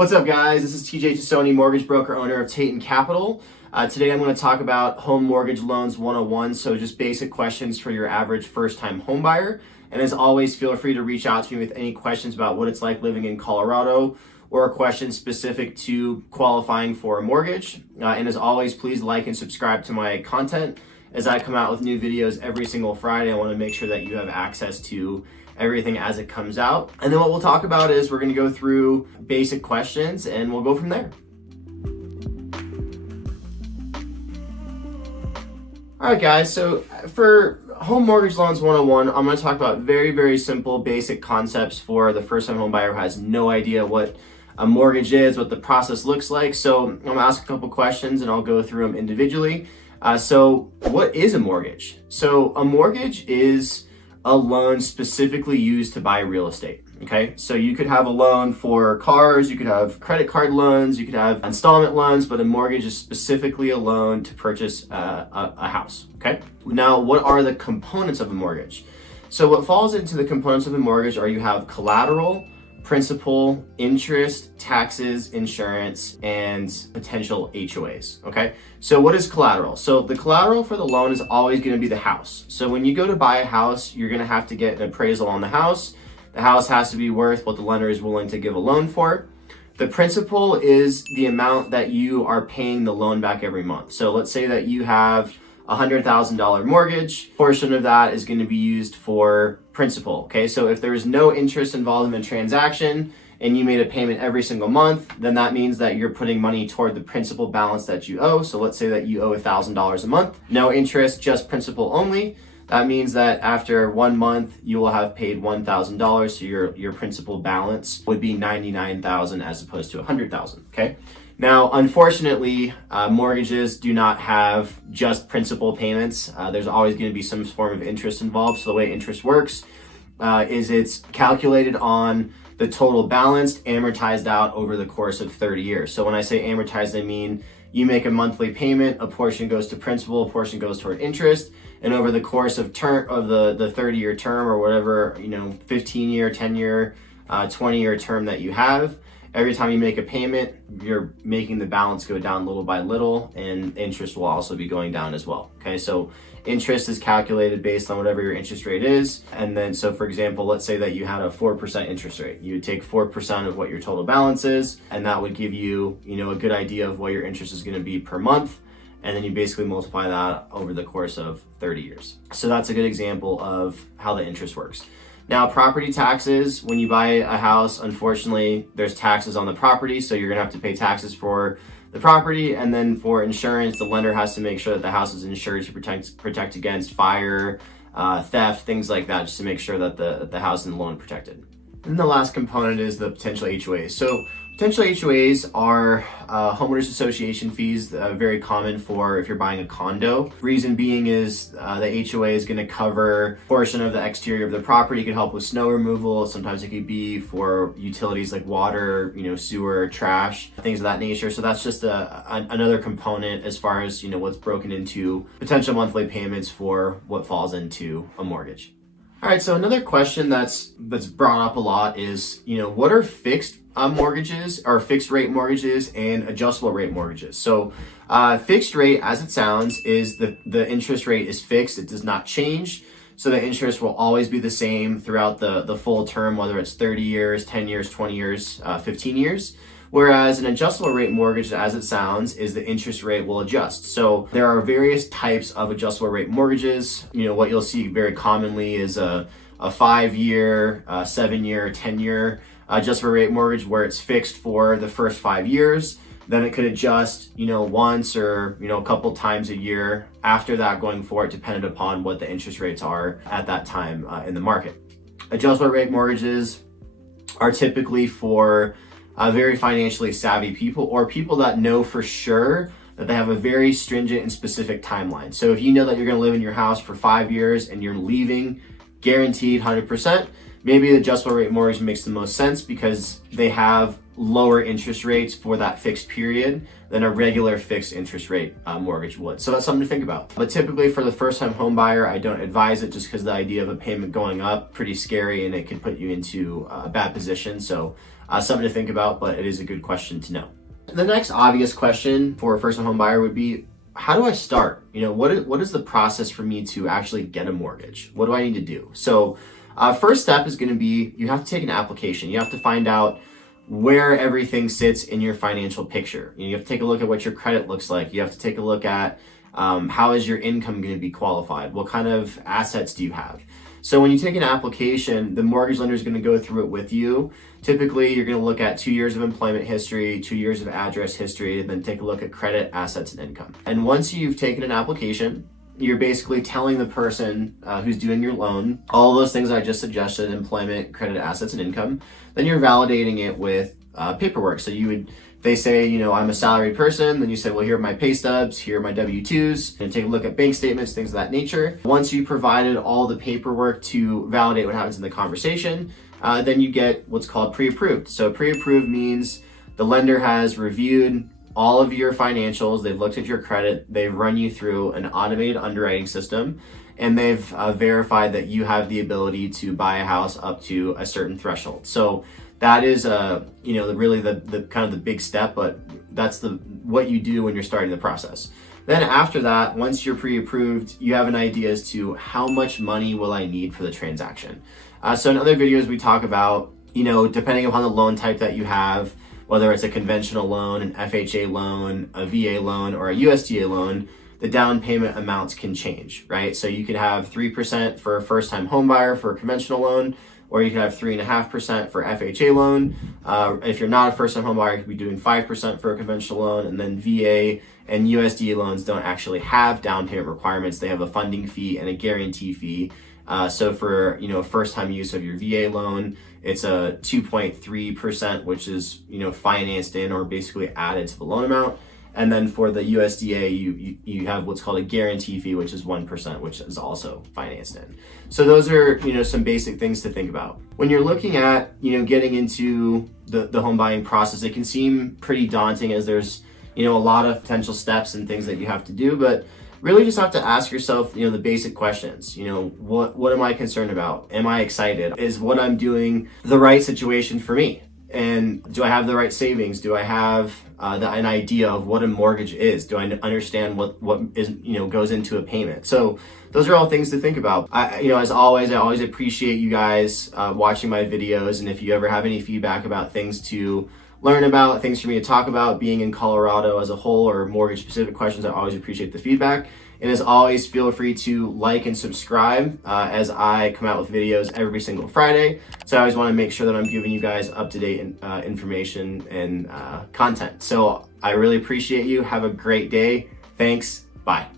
What's up, guys? This is TJ Tassone, mortgage broker, owner of Tatum Capital. Today I'm going to talk about home mortgage loans 101, so just basic questions for your average first-time home buyer. And as always, feel free to reach out to me with any questions about what it's like living in Colorado or questions specific to qualifying for a mortgage. And as always, please like and subscribe to my content as I come out with new videos every single Friday. I want to make sure that you have access to everything as it comes out. And then what we'll talk about is we're going to go through basic questions and we'll go from there. All right, guys, so for home mortgage loans 101, I'm going to talk about very simple basic concepts for the first time home buyer who has no idea what a mortgage is, what the process looks like. So I'm going to ask a couple questions and I'll go through them individually. So what is a mortgage? So a mortgage is a loan specifically used to buy real estate. Okay, so you could have a loan for cars, you could have credit card loans, you could have installment loans, but a mortgage is specifically a loan to purchase a house. Okay, now what are the components of a mortgage? So what falls into the components of a mortgage are you have collateral, principal, interest, taxes, insurance, and potential HOAs, okay? So what is collateral? So the collateral for the loan is always gonna be the house. So when you go to buy a house, you're gonna have to get an appraisal on the house. The house has to be worth what the lender is willing to give a loan for. The principal is the amount that you are paying the loan back every month. So let's say that you have a $100,000 mortgage. Portion of that is going to be used for principal. Okay, so if there's no interest involved in the transaction and you made a payment every single month, then that means that you're putting money toward the principal balance that you owe. So let's say that you owe $1,000 a month, no interest, just principal only. That means that after 1 month, you will have paid $1,000. So your principal balance would be $99,000 as opposed to $100,000. Okay. Now, unfortunately, mortgages do not have just principal payments. There's always going to be some form of interest involved. So the way interest works is it's calculated on the total balance amortized out over the course of 30 years. So when I say amortized, I mean you make a monthly payment, a portion goes to principal, a portion goes toward interest, and over the course of the 30-year term or whatever, 15-year, 10-year, 20-year term that you have, every time you make a payment, you're making the balance go down little by little, and interest will also be going down as well. Okay, so interest is calculated based on whatever your interest rate is. And then, so for example, let's say that you had a 4% interest rate. You would take 4% of what your total balance is, and that would give you, a good idea of what your interest is going to be per month. And then you basically multiply that over the course of 30 years. So that's a good example of how the interest works. Now, property taxes, when you buy a house, unfortunately, there's taxes on the property, so you're gonna have to pay taxes for the property. And then for insurance, the lender has to make sure that the house is insured to protect against fire, theft, things like that, just to make sure that the house and the loan are protected. And the last component is the potential HOAs. So potential HOAs are homeowners association fees, very common for if you're buying a condo. Reason being is the HOA is going to cover a portion of the exterior of the property. It could help with snow removal. Sometimes it could be for utilities like water, sewer, trash, things of that nature. So that's just another component as far as what's broken into potential monthly payments for what falls into a mortgage. All right, so another question that's brought up a lot is, what are fixed mortgages or fixed rate mortgages and adjustable rate mortgages? So fixed rate, as it sounds, is the interest rate is fixed. It does not change. So the interest will always be the same throughout the full term, whether it's 30 years, 10 years, 20 years, 15 years. Whereas an adjustable rate mortgage, as it sounds, is the interest rate will adjust. So there are various types of adjustable rate mortgages. What you'll see very commonly is a 5-year, 7-year, 10-year adjustable rate mortgage where it's fixed for the first 5 years. Then it could adjust, once or, a couple times a year after that going forward, dependent upon what the interest rates are at that time in the market. Adjustable rate mortgages are typically for very financially savvy people or people that know for sure that they have a very stringent and specific timeline. So if you know that you're going to live in your house for 5 years and you're leaving guaranteed 100%, maybe the adjustable rate mortgage makes the most sense because they have lower interest rates for that fixed period than a regular fixed interest rate mortgage would. So that's something to think about. But typically for the first time home buyer, I don't advise it just because the idea of a payment going up, pretty scary, and it can put you into a bad position. So something to think about, but it is a good question to know. The next obvious question for a first-time home buyer would be, how do I start? What is the process for me to actually get a mortgage? What do I need to do? So first step is going to be, you have to take an application. You have to find out where everything sits in your financial picture. You have to take a look at what your credit looks like. You have to take a look at how is your income going to be qualified? What kind of assets do you have? So when you take an application, the mortgage lender is going to go through it with you. Typically, you're going to look at 2 years of employment history, 2 years of address history, and then take a look at credit, assets, and income. And once you've taken an application, you're basically telling the person who's doing your loan all those things I just suggested: employment, credit, assets, and income. Then you're validating it with paperwork. So they say, I'm a salaried person. Then you say, well, here are my pay stubs, here are my W-2s, and take a look at bank statements, things of that nature. Once you provided all the paperwork to validate what happens in the conversation, then you get what's called pre-approved. So pre-approved means the lender has reviewed all of your financials, they've looked at your credit, they've run you through an automated underwriting system, and they've verified that you have the ability to buy a house up to a certain threshold. So that is really the kind of the big step, but that's what you do when you're starting the process. Then after that, once you're pre-approved, you have an idea as to how much money will I need for the transaction. So in other videos we talk about, depending upon the loan type that you have, whether it's a conventional loan, an FHA loan, a VA loan, or a USDA loan, the down payment amounts can change, right? So you could have 3% for a first-time home buyer for a conventional loan, or you could have 3.5% for FHA loan. If you're not a first-time home buyer, you could be doing 5% for a conventional loan, and then VA and USDA loans don't actually have down payment requirements. They have a funding fee and a guarantee fee. So for first-time use of your VA loan, it's a 2.3%, which is financed in or basically added to the loan amount. And then for the USDA, you have what's called a guarantee fee, which is 1%, which is also financed in. So those are some basic things to think about. When you're looking at getting into the home buying process, it can seem pretty daunting as there's a lot of potential steps and things that you have to do, but really just have to ask yourself, the basic questions. What am I concerned about? Am I excited? Is what I'm doing the right situation for me? And do I have the right savings? Do I have an idea of what a mortgage is? Do I understand what is goes into a payment? So those are all things to think about. As always, I always appreciate you guys watching my videos. And if you ever have any feedback about things to learn about, things for me to talk about, being in Colorado as a whole, or mortgage specific questions, I always appreciate the feedback. And as always, feel free to like and subscribe as I come out with videos every single Friday. So I always want to make sure that I'm giving you guys up-to-date information and content. So I really appreciate you. Have a great day. Thanks. Bye.